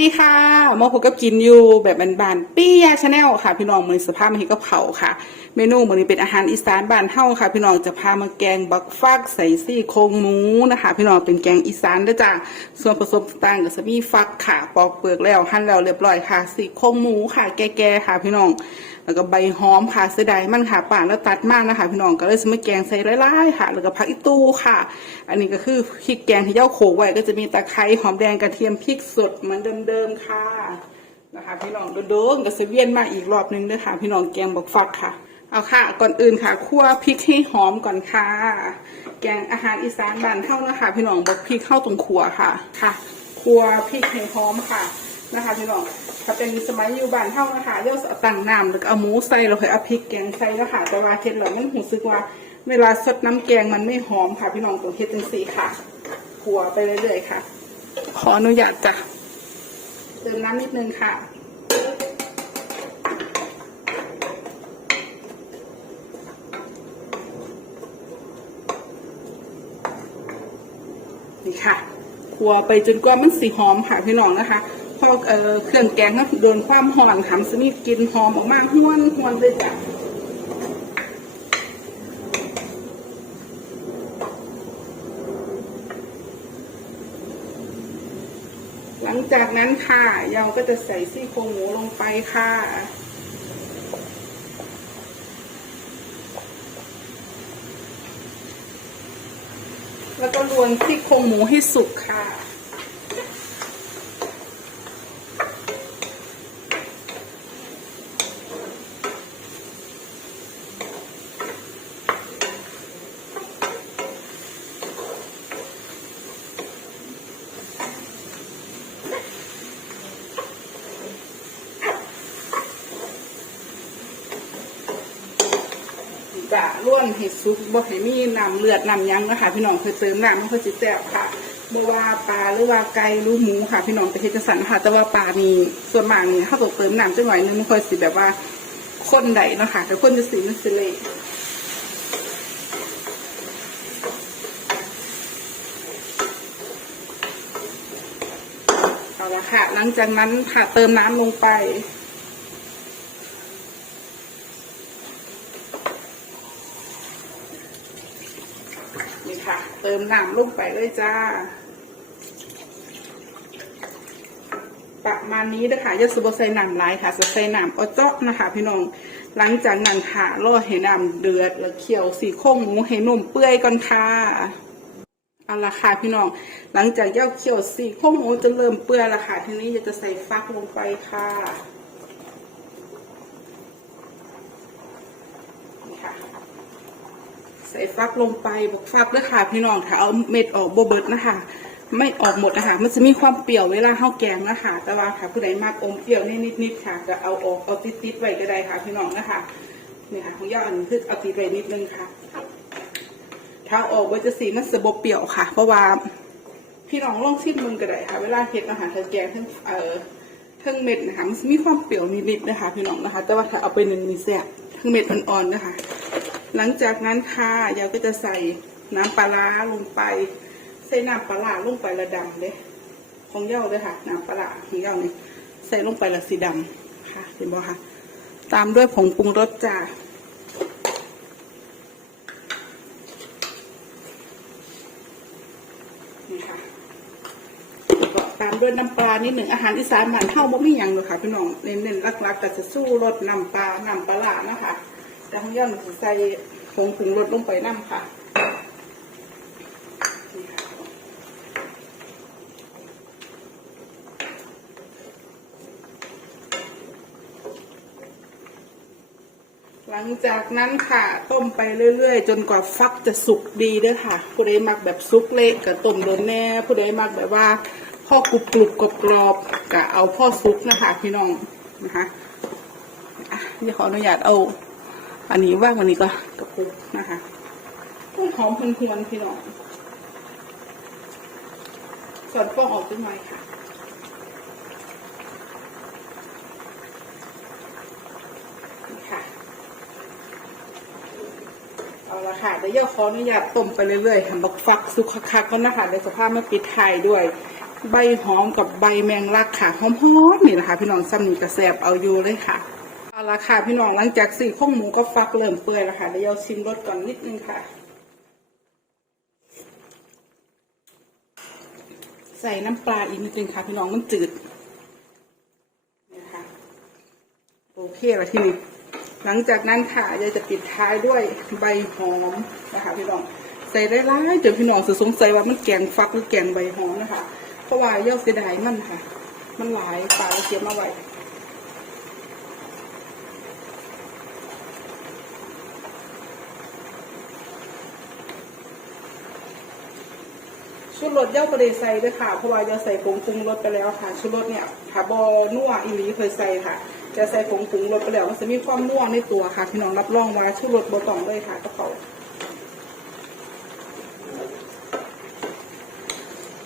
ดีค่ะมาพบกับกินอยู่แบบบานๆปี้ยาชาแนลค่ะพี่น้องมือสภาพมาเห็นกับเขาค่ะ เมนูมือนี้เป็นอาหารอีสานบ้านเฮาค่ะ พี่น้องจะพามาแกงบักฟักใส่ซี่โครงหมูนะคะ พี่น้องเป็นแกงอีสานด้วยจ้าส่วนผสมต่างก็จะมีฟักค่ะ ปอกเปลือกแล้วหั่นแล้วเรียบร้อยค่ะซี่โครงหมูค่ะ แก่ๆค่ะ พี่น้อง แล้วก็ใบหอมค่ะเสียดายมันค่ะป่านแล้วตัดมากนะคะ พี่น้องก็เลยจะมาแกงใส่ไล่ๆค่ะ แล้วก็ผักอีตู้ค่ะ อันนี้ก็คือพริกแกงที่เจ้าโขกไว้ก็จะมีตะไคร้หอมแดงกระเทียมพริกสดเหมือนเดิมๆค่ะนะคะพี่น้องโดนๆก็จะเวียนมาอีกรอบนึงด้วยค่ะ พี่น้องแกงบักฟักค่ะ เอาค่ะ ก่อนอื่นค่ะคั่วพริกให้หอมก่อนค่ะ แกงอาหารอีสานบ้านเท่านะคะ พี่น้องบอกพริกเข้าตรงขัวค่ะค่ะคั่วพริกให้หอมค่ะนะคะพี่น้องถ้าเป็นสมัยอยู่บ้านเท่านะคะเดี๋ยวเอาตั้งน้ำแล้วก็เอาหมูใส่เราเคยเอาพริกแกงใส่แล้วค่ะแต่ว่าเฮ็ดแล้วมันรู้สึกว่า เวลาสดน้ำแกงมันไม่หอมค่ะ พี่น้องต้องเฮ็ดจังซีค่ะขัวไปเรื่อยๆค่ะ ขออนุญาตจ้ะ เติมน้ำนิดนึงค่ะ นี่ค่ะขัวไปจนกว่ามันสีหอมค่ะพี่น้องนะคะพอเอ่อเครื่องแกงนะโดนความหอมทำสนิทกินหอมออกมาห้วนห้วนเลยจ้ะหลัง จากนั้นค่ะเราก็จะใส่ซี่โครงหมูลงไปค่ะ แล้วก็รวนซี่โครงหมูให้สุกค่ะ จะร่วนให้ซุปบ่ให้มีน้ำเลือดน้ำยังนะคะพี่น้องเคยเติมน้ำมันก็จะแซ่บค่ะบ่ว่าปลาหรือว่าไก่หรือหมูค่ะ พี่น้องจะเฮ็ดจังซั่นค่ะ แต่ว่าปลานี่ส่วนมากนี่ถ้าตกเติมน้ำจังหน่อยนึงมันค่อยสิแบบว่าข้นใดเนาะค่ะแต่คนจะสีมันสิเละเอาละค่ะ หลังจากนั้นค่ะเติมน้ำลงไป นี่ค่ะ เติมน้ำลงไปเลยจ้า ประมาณนี้นะคะยาสุบใส่น้ำหลายค่ะจะใส่น้ำอเจาะนะคะ พี่น้อง หลังจากนั้นค่ะรอให้น้ำเดือดแล้วเคี่ยวสีโค้งหมูให้นุ่มเปื่อยก่อนค่ะเอาละค่ะพี่น้อง หลังจากย่าเคี่ยวสีโค้งหมูจะเริ่มเปื่อยและค่ะ ทีนี้จะใส่ฟักลงไปค่ะนี่ค่ะ ใส่ฟักลงไปบอกฟักด้วยค่ะพี่น้องค่ะเอาเม็ดออกโบเบิดนะคะ ไม่ออกหมดนะคะมันจะมีความเปรี้ยวเวลาข้าวแกงนะคะแต่ว่าค่ะผู้ใดมากอมเปรี้ยวนิดๆค่ะก็เอาออกเอาติดๆไว้ก็ได้ค่ะพี่น้องนะคะนี่ค่ะของย่าอันนี้คือเอาติดไว้นิดนึงค่ะถ้าออกไว้จะสีมันสบเปรี้ยวค่ะ เพราะว่าพี่น้องลองชิมมึงก็ได้ค่ะ เวลาเฮ็ดอาหารทางแกงทั้งเอ่อทั้งเม็ดนะคะมันจะมีความเปรี้ยวนิดๆนะคะ พี่น้องนะคะ แต่ว่าถ้าเอาไปหนึ่งมีแซ่บทั้งเม็ดอ่อนๆนะคะ หลังจากนั้นค่ะยายก็จะใส่น้ำปลาร้าลงไป ใส่น้ำปลาร้าลงไปละดำเลยของเย้าเลยค่ะน้ำปลาร้าของเย้านี่ใส่ลงไปละสีดำค่ะเห็นบ่ค่ะ ตามด้วยผงปรุงรสจ้านี่ค่ะก็ตามด้วยน้ำปลานิดหนึ่งอาหารอีสานบ้านเท่าบ่มีหยังเลยค่ะพี่น้องเน้นๆหลักๆแต่จะสู้รสน้ำปลาน้ำปลาร้านะคะ แต่ของย่อนจะใส่ผงปรุงรสลงไปน้ำค่ะหลังจากนั้นค่ะ ต้มไปเรื่อย ๆ จนกว่าฟักจะสุกดีเด้วยค่ะ ผู้ใดมักแบบซุกเละกับต้มโดนแน่ ผู้ใดมักแบบว่าพ่อกรุบกรุบกรอบกรอบๆก็เอาพ่อซุกนะคะ พี่น้องนะคะอะเดี๋ยวขออนุญาตเอา อันนี้ว่างวันนี้ก็กระปุกนะคะต้นหอมพวนพี่น้องสอดฟองออกด้วยไหมค่ะนี่ค่ะ เอาละค่ะเดี๋ยวย่าขออนุญาตต้มไปเรื่อยๆหันบักฟักสุกคักๆก็นะคะในสภาพมาปิดไทยด้วย ใบหอมกับใบแมงลักค่ะหอมๆนี่แหละค่ะ พี่น้องซ้ำนี่กระแสบเอาอยู่เลยค่ะ เอาละค่ะพี่น้องหลังจากสี่ข้องหมูก็ฟักเริ่มเปื่อยแล้วค่ะเดี๋ยวชิมรสก่อนนิดนึงค่ะ ใส่น้ำปลาอีกนิดนึงค่ะ พี่น้องมันจืดนี่ค่ะโอเคแล้วทีนี้หลังจากนั้นค่ะยายจะปิดท้ายด้วยใบหอมนะคะพี่น้องใส่ได้ร้ายๆจนพี่น้องจะสงสัยว่ามันแกงฟักหรือแกงใบหอมนะคะ เพราะว่าเย่าเสียดายมันค่ะ มันหลายปลาเสียมาไว้ ชุดรสเย่าประเดใส่ด้วยค่ะ เพราะว่าเย่าใส่ผงปรุงรสไปแล้วค่ะ ชุดรสเนี่ยค่ะบอนัวอีหลีเคยใส่ค่ะ จะใส่ผงปรุงรสไปแล้วมันจะมีความนัวในตัวค่ะ พี่น้องรับรองว่าชุดรสบอตองเลยค่ะกระเพรา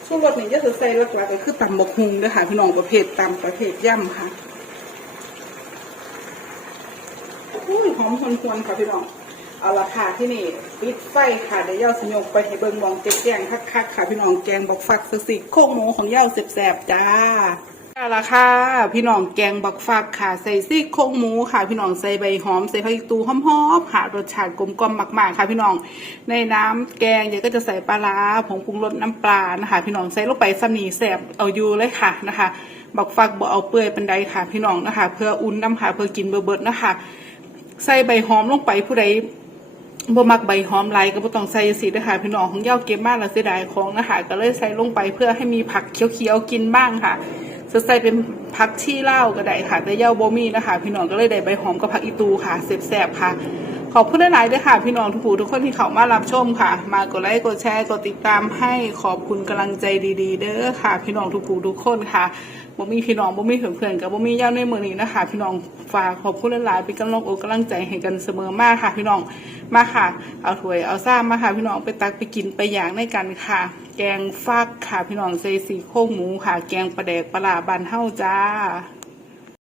ชุดรสนี่จะใส่หลักๆก็คือตำบกฮุงด้วยค่ะ พี่น้องประเภทตำประเภทย่ำค่ะอุ้ยหอมควนๆค่ะพี่น้อง เอาละค่ะที่นี่ปิดไฟค่ะเดี๋ยวย่าสยกไปให้เบิ่งมองเจ๊แกงคักๆค่ะพี่น้องแกงบักฟักสสิโคกหมูของย่าแสบๆจ้าเอาละค่ะพี่น้องแกงบักฟักค่ะใส่ซี่โครงหมูค่ะ พี่น้องใส่ใบหอมใส่ผักตูหอมๆค่ะรสชาติกลมกล่อมมากๆ ค่ะพี่น้องในน้ำแกงเดี๋ยวก็จะใส่ปลาร้าผงปรุงรสน้ำปลานะคะ พี่น้องใส่ลงไปสนีแสบเอาอยู่เลยค่ะนะคะ บักฟักบ่เอาเปื่อยเป็นใดค่ะ พี่น้องนะคะ เพื่ออุ่นน้ำค่ะเพื่อกินเบิดๆนะคะ ใส่ใบหอมลงไปผู้ใด บ่มักใบหอมไหลก็บ่ต้องใส่สิเด้อค่ะพี่น้องของเย้าเก็บมากแล้วเสียดายของนะคะก็เลยใส่ลงไปเพื่อให้มีผักเขียวๆกินบ้างค่ะจะใส่เป็นผักชีเล่าก็ได้ค่ะแต่เย้าบ่มีนะคะ พี่น้องก็เลยได้ใบหอมกับผักอีตูค่ะแซ่บๆค่ะ ขอบคุณหลายๆด้วยค่ะ พี่น้องทุกผู้ทุกคนที่เข้ามารับชมค่ะ มากดไลค์กดแชร์กดติดตามให้ขอบคุณกำลังใจดีๆ เด้อค่ะ พี่น้องทุกผู้ทุกคนค่ะบ่มีพี่น้องบ่มีเพื่อนๆกับบ่มีเย้าในเมืองนี้นะคะ พี่น้องฝากขอบคุณหลายๆเป็นกำลังอกกำลังใจให้กันเสมอมากค่ะ พี่น้องมาค่ะ เอาถ้วยเอาซ่ามาค่ะ พี่น้องไปตักไปกินไปอย่างในกันค่ะ แกงฟักค่ะ พี่น้องใส่สีโครงหมูค่ะ แกงปลาแดกปลาร้าบานเฮาจ้า